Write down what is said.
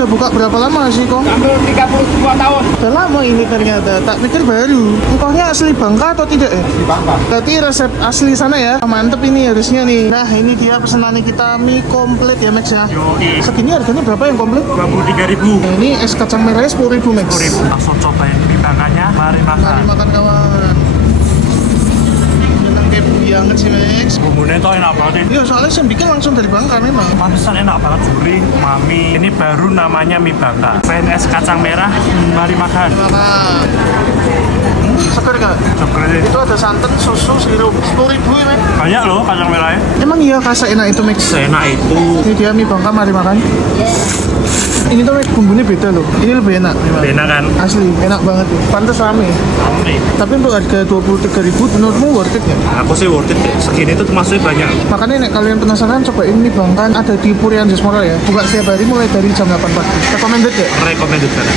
udah buka berapa lama sih kok? Hampir 32 tahun. Udah lama ini ternyata. Tak pikir baru. Engkohnya asli Bangka atau tidak ya? Di Bangka. Berarti resep asli sana ya? Mantep ini harusnya nih. Nah ini dia pesanannya kita, mie komplit ya Max ya. Yoi. Segini harganya berapa yang komplit? 23.000. Nah, ini es kacang merahnya 10.000 Max. 10.000. Langsung cobain mie Bangkanya. Mari Mari makan. makan kawan. Menang kayak banget sih Max. Bumbunya tuh enak banget. Iya soalnya saya bikin langsung dari Bangka memang. Pantesan enak banget, gurih, mami. Ini baru namanya mie Bangka. Selain es kacang merah, mari makan. Makan. Seger gak? Seger. Itu ada santan, susu, sirup 10.000 ya Max. Banyak loh kacang merahnya. Emang iya kasa enak itu Max? Seenak itu. Ini dia mie Bangka, mari makan. Ini tuh Max bumbunya beda loh. Ini lebih enak memang. Enak kan? Asli, enak banget tuh. Pantes rame. Rame. Tapi untuk harga 23.000 menurutmu worth it ya? Aku sih worth it deh. Segini tuh termasuk banyak. Makanya nek kalian penasaran cobain mie Bangka, ada di Purian Jasmora ya. Buka setiap hari mulai dari jam 8 pagi. Recommended ya? Recommended banget.